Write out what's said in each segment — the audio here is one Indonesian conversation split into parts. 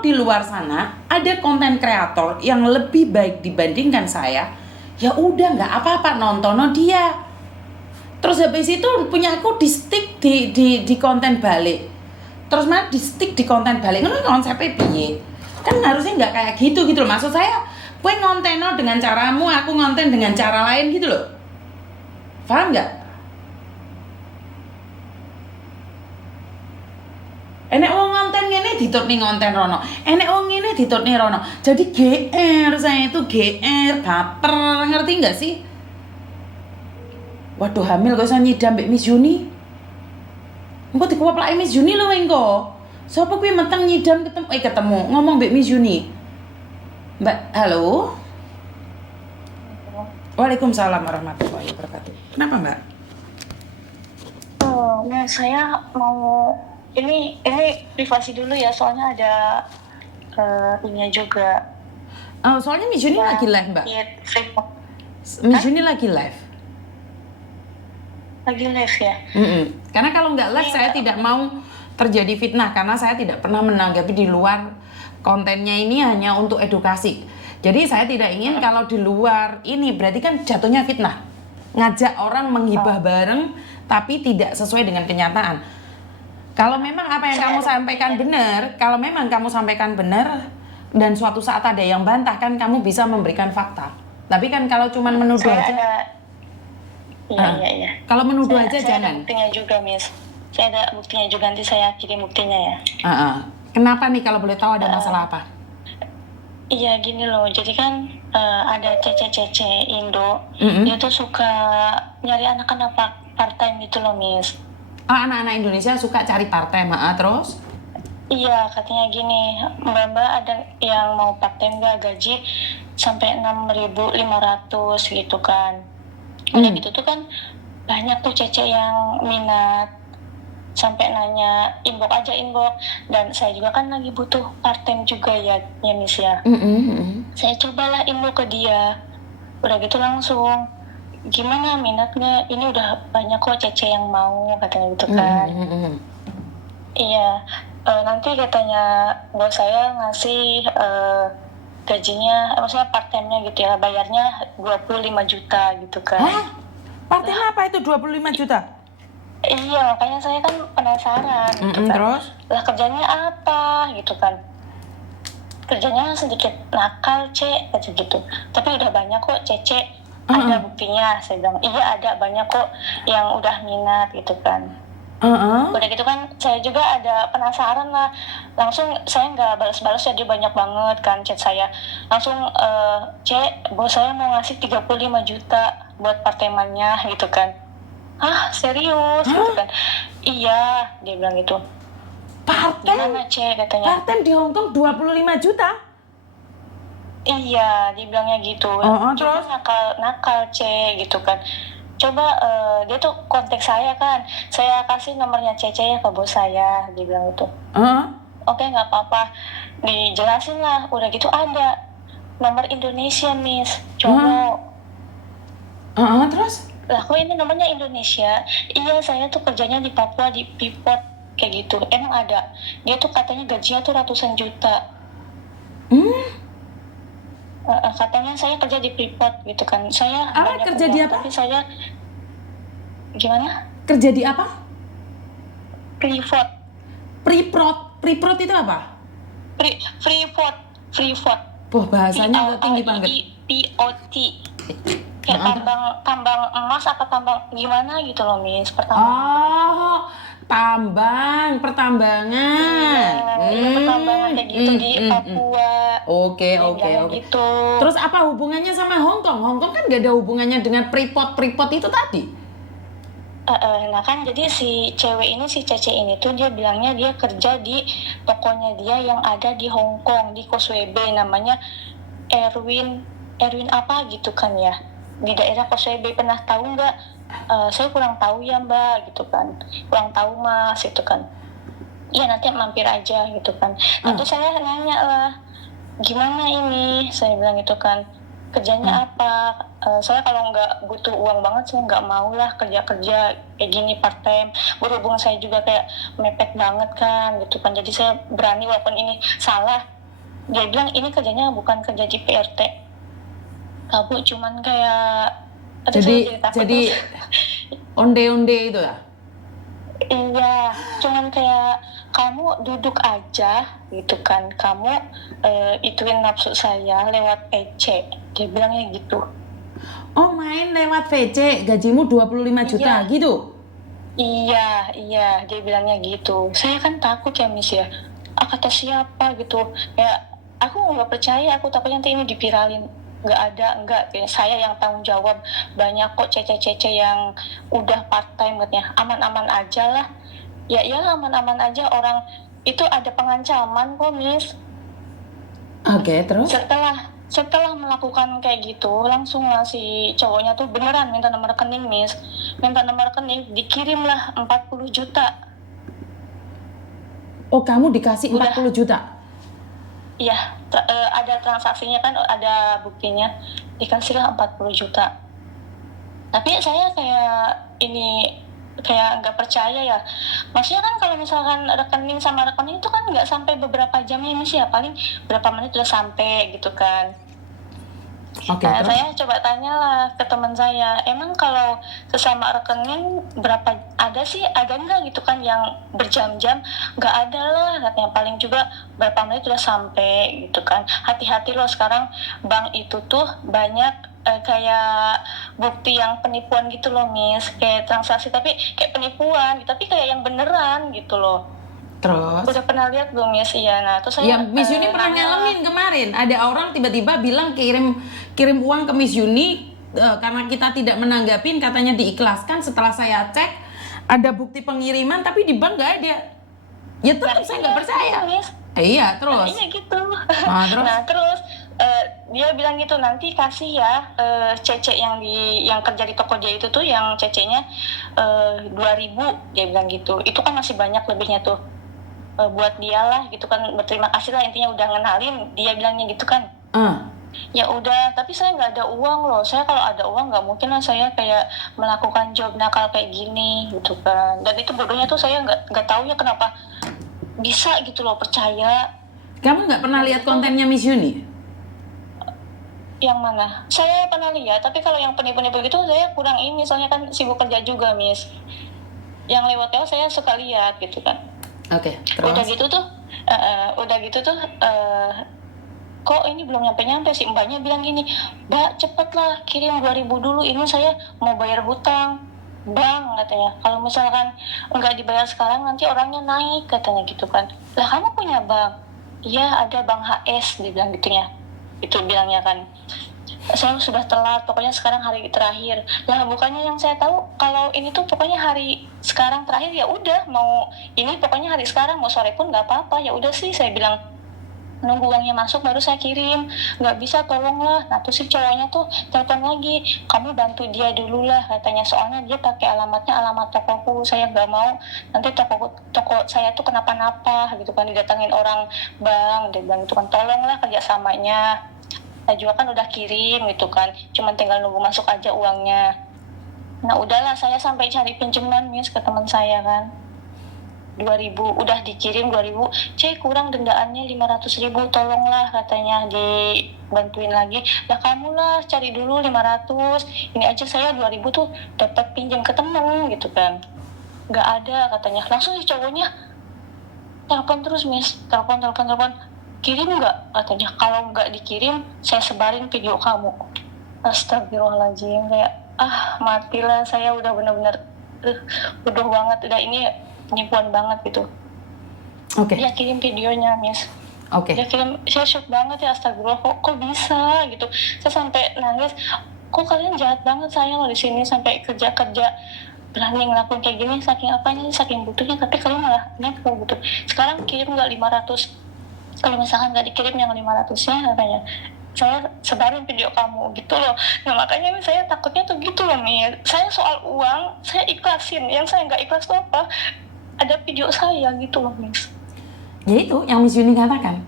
kalau di luar sana ada konten kreator yang lebih baik dibandingkan saya, ya udah nggak apa-apa, nontono dia. Terus habis itu punya aku di stick di konten balik. Terus mana di stick di konten balik, ngono konsepnya piye? Kan harusnya nggak kayak gitu gitu loh. Maksud saya, kowe ngonteno dengan caramu, aku ngonten dengan cara lain gitu loh. Paham nggak? Enek wong ngonten ngene ditutni ngonten rono. Enek wong ngene ditutni rono. Jadi GR, saya itu GR, baper, ngerti nggak sih? Waduh, hamil kok iso nyidam mbek Miss Juni. Engko dikuwaplake Miss Juni lho engko. Sopo kuwi meteng nyidam ketemu ngomong mbek Miss Juni. Mbak, halo. Waalaikumsalam warahmatullahi wabarakatuh. Kenapa, Mbak? Nah, saya mau ini privasi dulu ya, soalnya ada ini juga. Oh, soalnya Miss Juni lagi live, Mbak. Miss Juni lagi live. Lagi live ya? Karena kalau nggak live saya tidak mau terjadi fitnah, karena saya tidak pernah menanggapi di luar kontennya ini hanya untuk edukasi. Jadi saya tidak ingin kalau di luar ini berarti kan jatuhnya fitnah. Ngajak orang menghibah bareng tapi tidak sesuai dengan kenyataan. Kalau memang apa yang kamu sampaikan benar, kalau memang kamu sampaikan benar dan suatu saat ada yang bantah, kan kamu bisa memberikan fakta. Tapi kan kalau cuma menuduh aja. Iya. Kalau menuduh aja saya jangan. Ada buktinya juga, Miss. Saya ada buktinya juga, nanti saya kirim buktinya ya. Kenapa nih kalau boleh tahu ada masalah apa? Iya gini loh, jadi kan ada cece-cece Indo, dia tuh suka nyari anak-anak part time gitu loh, Miss. Anak-anak Indonesia suka cari part time, terus? Iya, katanya gini, Mbak ada yang mau part time gak, gaji sampai 6.500 gitu kan. Udah gitu tuh kan banyak tuh cece yang minat, sampai nanya inbox aja. Dan saya juga kan lagi butuh part time juga ya Miss ya. Saya cobalah inbox ke dia, udah gitu langsung, gimana minatnya, ini udah banyak kok cece yang mau, katanya gitu kan. Iya, nanti katanya bos saya ngasih gajinya, maksudnya part time-nya gitu ya, bayarnya 25 juta gitu kan. Part time apa itu 25 juta? Iya, makanya saya kan penasaran gitu kan. Terus? Lah kerjanya apa gitu kan. Kerjanya sedikit nakal, Cek, kata gitu. Tapi udah banyak kok, Cece. Ada buktinya, saya bilang. Iya, ada banyak kok yang udah minat gitu kan. Udah gitu kan, saya juga ada penasaran lah. Langsung saya nggak balas-balas ya, dia banyak banget kan chat saya. Langsung, Cek, bos saya mau ngasih 35 juta buat part-time-nya gitu kan. Hah, serius? Gitu kan. Iya, dia bilang gitu. Part-time? Gimana, Cek, katanya. Part-time di Hongkong 25 juta? Iya, dibilangnya gitu. Terus? Nakal, Cek, gitu kan. Coba, dia tuh kontak saya kan. Saya kasih nomornya Cece ya ke bos saya, dia bilang gitu. Oke, nggak apa-apa. Dijelasin lah, udah gitu ada nomor Indonesia, Miss. Coba. Terus? Lah kok ini nomornya Indonesia? Iya, saya tuh kerjanya di Papua, di Freeport, kayak gitu. Emang ada. Dia tuh katanya gajinya tuh ratusan juta. Katanya saya kerja di Freeport gitu kan. Saya kerja di apa? Tapi saya gimana? Kerja di apa? Freeport itu apa? Freeport. Wah, bahasanya kok tinggi banget. POT. Kayak tambang emas apa tambang gimana gitu loh, Miss, pertambangan. Iya, pertambangan kayak gitu di Papua. Oke. Gitu. Terus apa hubungannya sama Hongkong? Hongkong kan gak ada hubungannya dengan Freeport itu tadi. Nah kan jadi si Cece ini tuh dia bilangnya dia kerja di tokonya dia yang ada di Hongkong, di Causeway Bay, namanya Erwin apa gitu kan ya, di daerah Causeway Bay. Pernah tahu nggak? Saya kurang tahu ya Mbak gitu kan, kurang tahu Mas itu kan. Iya, nanti mampir aja gitu kan. Terus saya nanya lah, gimana ini, saya bilang gitu kan. kerjanya apa. Soalnya kalau nggak butuh uang banget saya nggak mau lah kerja-kerja kayak gini part time, berhubung saya juga kayak mepet banget kan gitu kan, jadi saya berani walaupun ini salah. Dia bilang ini kerjanya bukan kerja di PRT, kamu cuman kayak Jadi takut jadi terus. onde-onde itu ya? Iya, cuman kayak kamu duduk aja gitu kan, kamu ituin nafsu saya lewat PC, dia bilangnya gitu. Oh, main lewat VC, gajimu 25 juta Iya, gitu? iya, dia bilangnya gitu. Saya kan takut ya Miss ya, kata siapa gitu, ya aku nggak percaya, aku takutnya nanti ini dipiralin. Nggak, kayak saya yang tanggung jawab. Banyak kok cece-cece yang udah part time katanya, aman-aman aja lah. Ya aman-aman aja, orang itu ada pengancaman kok Miss. Oke, terus? Setelah melakukan kayak gitu, langsung lah si cowoknya tuh beneran minta nomor rekening Miss, minta nomor rekening, dikirimlah 40 juta. Oh, kamu dikasih Udah, 40 juta? iya, ada transaksinya kan, ada buktinya, dikasihlah 40 juta. Tapi saya kayak nggak percaya ya. Maksudnya kan kalau misalkan rekening sama rekening itu kan nggak sampai beberapa jam ya Miss ya, paling berapa menit udah sampai gitu kan. Oke, Nah, terus? saya coba tanyalah ke teman saya, emang kalau sesama rekening ada nggak gitu kan yang berjam-jam? Nggak ada lah, katanya, paling juga berapa menit udah sampai gitu kan. Hati-hati loh sekarang, bank itu tuh banyak kayak bukti yang penipuan gitu loh Miss, kayak transaksi tapi kayak penipuan, tapi kayak yang beneran gitu loh. Terus? Udah pernah lihat belum Miss? Iya, nah terus Ya, saya Miss Yuni pernah nanya lah. ngalamin kemarin. Ada orang tiba-tiba bilang kirim uang ke Miss Yuni, karena kita tidak menanggapin, katanya diikhlaskan. Setelah saya cek, ada bukti pengiriman, tapi di bank nggak ada. Ya tetap saya nggak percaya. Miss. Iya, Nah, terus? iya gitu. Terus? Nah, terus dia bilang gitu, nanti kasih ya cece yang kerja di toko dia itu tuh, yang cecenya 2.000, dia bilang gitu. Itu kan masih banyak lebihnya tuh. Buat dia lah gitu kan, berterima kasih lah, intinya udah ngenalin, dia bilangnya gitu kan. Ya udah, tapi saya nggak ada uang loh. Saya kalau ada uang nggak mungkin lah saya kayak melakukan job nakal kayak gini gitu kan. Dan itu bodohnya tuh saya nggak tahu ya kenapa bisa gitu loh percaya. Kamu nggak pernah lihat kontennya Miss Yuni? Yang mana? Saya pernah lihat, tapi kalau yang penipu-penipu gitu saya kurang ini, soalnya kan sibuk kerja juga Miss. Yang lewat-lewat saya suka lihat gitu kan. Oke, Udah terus? gitu tuh, kok ini belum nyampe sih, mbaknya bilang gini, mbak cepet lah kirim 2.000 dulu, ini saya mau bayar hutang bang, katanya. Kalau misalkan nggak dibayar sekarang nanti orangnya naik, katanya gitu kan. Lah kamu punya bank? Iya ada bank HS, dibilang gitunya. Itu bilangnya kan. Saya sudah telat, pokoknya sekarang hari terakhir. Lah bukannya yang saya tahu kalau ini tuh pokoknya hari sekarang terakhir, ya udah, mau ini pokoknya hari sekarang, mau sore pun nggak apa-apa, ya udah sih saya bilang, nunggu uangnya masuk baru saya kirim. Nggak bisa, tolonglah. Nah terus si cowoknya tuh telepon lagi, kamu bantu dia dulu lah, katanya, soalnya dia pakai alamatnya alamat tokoku, saya nggak mau nanti toko saya tuh kenapa-napa gitu kan, didatangin orang bank, dia bilang gitu kan, tolonglah kerjasamanya. Saya juga kan udah kirim gitu kan, cuman tinggal nunggu masuk aja uangnya. Nah udahlah, saya sampai cari pinjaman Miss ke teman saya kan, 2.000 udah dikirim, 2.000, kurang dendaannya 500.000, tolonglah, katanya, dibantuin lagi. Lah kamu lah cari dulu 500, ini aja saya 2.000 tuh dapat pinjam ke temen gitu kan. Nggak ada, katanya. Langsung si cowoknya telepon terus Miss, telepon, kirim nggak, katanya, kalau nggak dikirim saya sebarin video kamu. Astagfirullahaladzim, kayak matilah, saya udah bener-bener bodoh banget, udah ini penipuan banget gitu. Oke. Dia kirim videonya Miss, Oke. dia kirim, saya shock banget ya, astagfirullah, kok bisa gitu. Saya sampai nangis, kok kalian jahat banget, saya loh di sini sampai kerja berani ngelakuin kayak gini, saking apanya, saking butuhnya, tapi kalian malah nepo gitu. Sekarang kirim nggak 500, kalau misalkan nggak dikirim yang 500-nya, katanya, saya sebarin video kamu gitu loh. Nah makanya saya takutnya tuh gitu loh Mir, saya soal uang saya ikhlasin, yang saya nggak ikhlas tuh apa, ada video saya gitu loh Miss. Ya itu yang Miss Yuni katakan.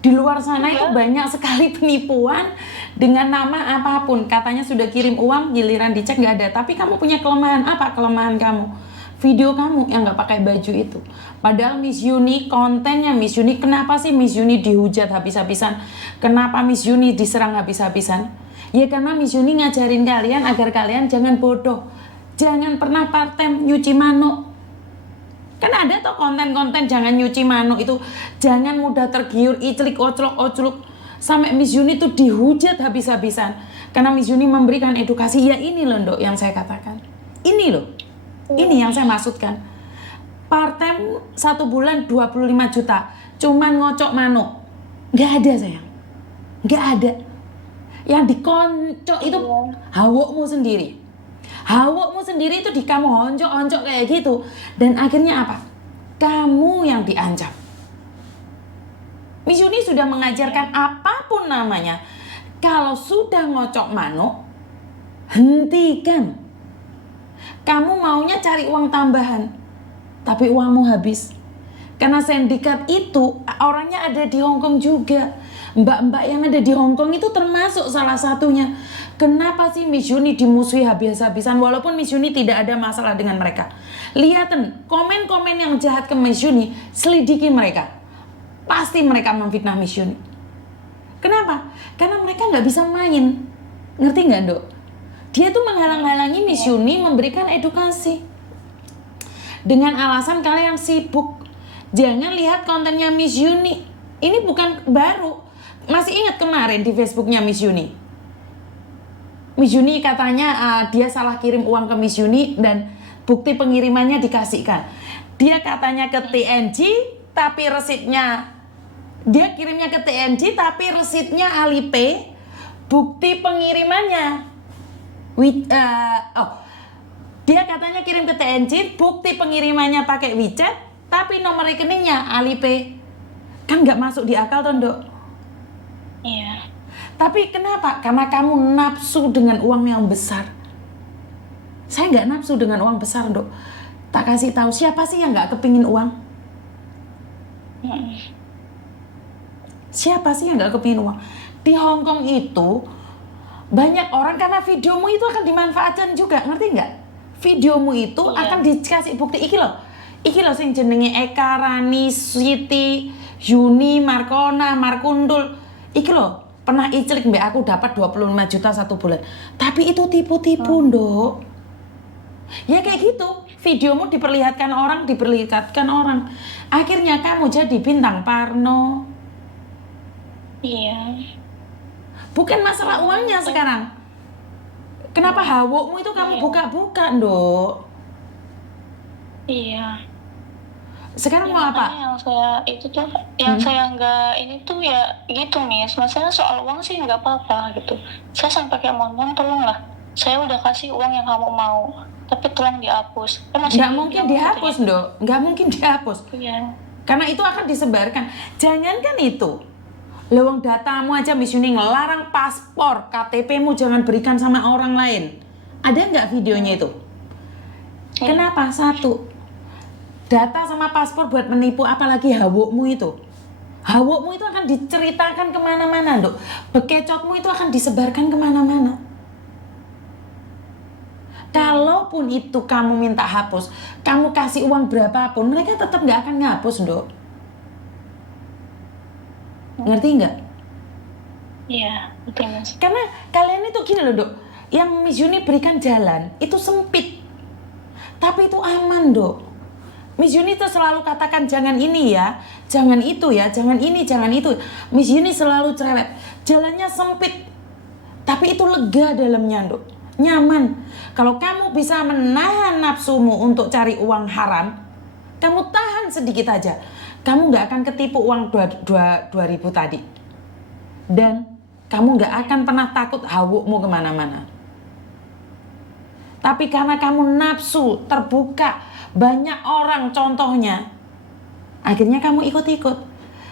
Di luar sana Iya. itu banyak sekali penipuan dengan nama apapun. Katanya sudah kirim uang, giliran dicek nggak ada. Tapi kamu punya kelemahan apa? Kelemahan kamu video kamu yang nggak pakai baju itu. Padahal Miss Yuni, kontennya Miss Yuni, kenapa sih Miss Yuni dihujat habis-habisan? Kenapa Miss Yuni diserang habis-habisan? Ya karena Miss Yuni ngajarin kalian agar kalian jangan bodoh, jangan pernah part-time nyuci manuk. Kan ada tuh konten-konten jangan nyuci manuk itu, jangan mudah tergiur, iclik, oclok. Sampai Miss Yuni tuh dihujat habis-habisan. Karena Miss Yuni memberikan edukasi, ya ini loh Dok yang saya katakan. Ini loh, ini yang saya maksudkan. Part-time 1 bulan 25 juta, cuman ngocok manuk. Nggak ada sayang, nggak ada. Yang dikoncok itu hawukmu sendiri. Hawukmu sendiri itu di kamu honcok-honcok kayak gitu. Dan akhirnya apa? Kamu yang diancam. Miss Yuni sudah mengajarkan apapun namanya. Kalau sudah ngocok manuk, hentikan. Kamu maunya cari uang tambahan, tapi uangmu habis. Karena sindikat itu orangnya ada di Hongkong juga. Mbak-mbak yang ada di Hongkong itu termasuk salah satunya. Kenapa sih Miss Yuni dimusuhi habis-habisan walaupun Miss Yuni tidak ada masalah dengan mereka? Lihatin komen-komen yang jahat ke Miss Yuni, selidiki mereka. Pasti mereka memfitnah Miss Yuni. Kenapa? Karena mereka nggak bisa main. Ngerti nggak Dok? Dia tuh menghalang-halangi Miss Yuni memberikan edukasi. Dengan alasan kalian sibuk. Jangan lihat kontennya Miss Yuni. Ini bukan baru. Masih ingat kemarin di Facebooknya Miss Yuni? Miss Yuni katanya dia salah kirim uang ke Miss Yuni dan bukti pengirimannya dikasihkan. Dia katanya ke TNG tapi resitnya, dia kirimnya ke TNG tapi resitnya Alipay, bukti pengirimannya dia katanya kirim ke TNG, bukti pengirimannya pakai WeChat, tapi nomor rekeningnya Alipay. Kan nggak masuk di akal toh Dok? Iya. Tapi kenapa? Karena kamu nafsu dengan uang yang besar. Saya nggak nafsu dengan uang besar Dok. Tak kasih tahu siapa sih yang nggak kepingin uang? Siapa sih yang nggak kepingin uang? Di Hongkong itu banyak orang karena videomu itu akan dimanfaatkan juga, ngerti nggak? Videomu itu akan dikasih bukti. Iki loh sing jenenge Eka, Rani, Siti, Yuni, Markona, Markundul. Iki loh pernah iclik mbak aku dapat 25 juta 1 bulan. Tapi itu tipu-tipu Dok. Ya kayak gitu. Videomu diperlihatkan orang. Akhirnya kamu jadi bintang porno. Iya. Bukan masalah uangnya sekarang. Kenapa hawukmu itu kamu buka-buka, Dok? Iya. Sekarang Ya, mau apa? makanya yang saya itu tuh, yang saya nggak ini tuh ya gitu Miss. Masalah soal uang sih nggak apa-apa gitu. Saya sampai kayak mohon tolonglah. Saya udah kasih uang yang kamu mau, tapi tolong dihapus. Kan masih Nggak mungkin bilang gitu dihapus, ya. Dok. Nggak mungkin dihapus. Iya. Karena itu akan disebarkan. Jangankan itu. Lewang datamu aja Miss Yuni ngelarang paspor, KTP-mu jangan berikan sama orang lain. Ada nggak videonya itu? Kenapa? Satu, data sama paspor buat menipu, apalagi hawukmu itu. Hawukmu itu akan diceritakan kemana-mana, Dok. Bekecotmu itu akan disebarkan kemana-mana. Kalaupun itu kamu minta hapus, kamu kasih uang berapapun, mereka tetap nggak akan ngapus, Dok. Ngerti nggak? Iya, betul Mas. Karena kalian itu gini loh Dok, yang Miss Yuni berikan jalan itu sempit, tapi itu aman Dok. Miss Yuni tuh selalu katakan jangan ini ya, jangan itu ya, jangan ini, jangan itu. Miss Yuni selalu cerewet, jalannya sempit, tapi itu lega dalamnya Dok, nyaman. Kalau kamu bisa menahan nafsumu untuk cari uang haram, kamu tahan sedikit aja, kamu nggak akan ketipu uang 2.000 tadi. Dan kamu nggak akan pernah takut hawukmu kemana-mana. Tapi karena kamu nafsu, terbuka, banyak orang contohnya, akhirnya kamu ikut-ikut.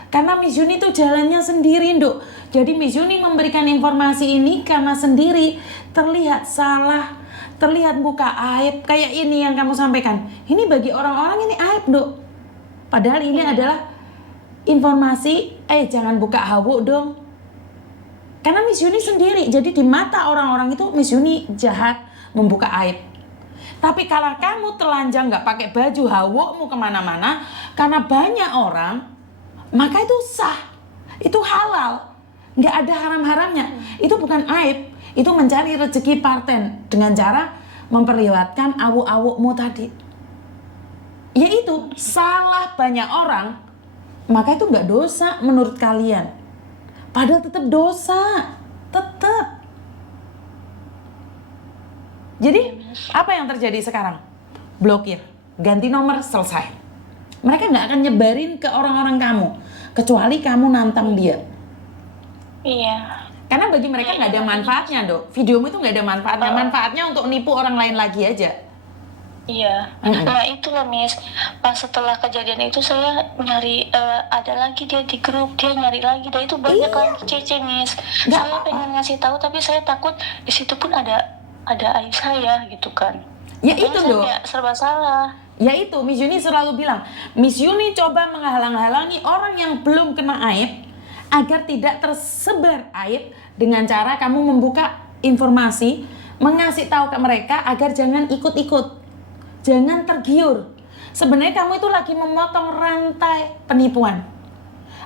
Karena Miss Yuni itu jalannya sendiri, Dok. Jadi Miss Yuni memberikan informasi ini karena sendiri, terlihat salah, terlihat buka aib. Kayak ini yang kamu sampaikan. Ini bagi orang-orang ini aib, Dok. Padahal ini adalah informasi, jangan buka Hawu dong. Karena Miss Yuni sendiri, jadi di mata orang-orang itu Miss Yuni jahat, membuka aib. Tapi kalau kamu telanjang nggak pakai baju, Hawumu kemana-mana, karena banyak orang, maka itu sah, itu halal, nggak ada haram-haramnya. Itu bukan aib, itu mencari rezeki parten dengan cara memperlihatkan awuk-awukmu tadi. Yaitu salah banyak orang, maka itu nggak dosa menurut kalian. Padahal tetap dosa, tetap. Jadi apa yang terjadi sekarang? Blokir, ganti nomor, selesai. Mereka nggak akan nyebarin ke orang-orang kamu, kecuali kamu nantang dia. Iya. Karena bagi mereka nggak ada manfaatnya, Dok. Videomu itu nggak ada manfaatnya. Manfaatnya untuk nipu orang lain lagi aja. Iya. Nah itulah Miss, pas setelah kejadian itu saya nyari, ada lagi dia di grup, dia nyari lagi, dan itu banyak lagi Cece Miss. Nggak Saya pengen ngasih tahu, tapi saya takut di situ pun ada aib saya gitu kan. Ya Makanya itu, saya Dok. kayak serba salah. Ya itu, Miss Yuni selalu bilang, Miss Yuni coba menghalang-halangi orang yang belum kena aib agar tidak tersebar aib dengan cara kamu membuka informasi, mengasih tahu ke mereka agar jangan ikut-ikut, jangan tergiur. Sebenarnya kamu itu lagi memotong rantai penipuan.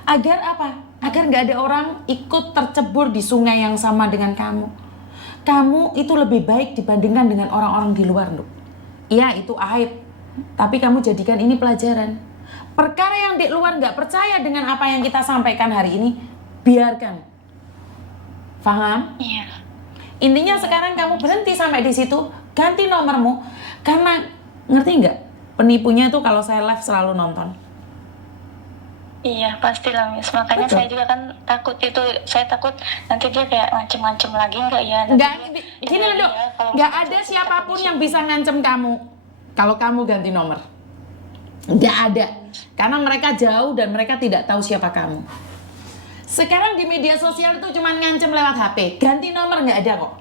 Agar apa? Agar nggak ada orang ikut tercebur di sungai yang sama dengan kamu. Kamu itu lebih baik dibandingkan dengan orang-orang di luar, Nuk. Iya, itu aib. Tapi kamu jadikan ini pelajaran. Perkara yang di luar nggak percaya dengan apa yang kita sampaikan hari ini, biarkan. Paham? Iya. Intinya sekarang kamu berhenti sampai di situ, ganti nomormu. Karena, ngerti nggak? Penipunya itu kalau saya live selalu nonton. Iya pastilah Miss, makanya Betul. saya juga kan takut itu, saya takut nanti dia kayak ngancem-ngancem lagi nggak ya? Nanti Nggak, dia- gini loh, Dok. ya, kalau Nggak misalnya ada saya siapapun takut yang di bisa ngancem kamu kalau kamu ganti nomor. Nggak ada. Karena mereka jauh dan mereka tidak tahu siapa kamu. Sekarang di media sosial itu cuma ngancem lewat HP. Ganti nomor nggak ada kok.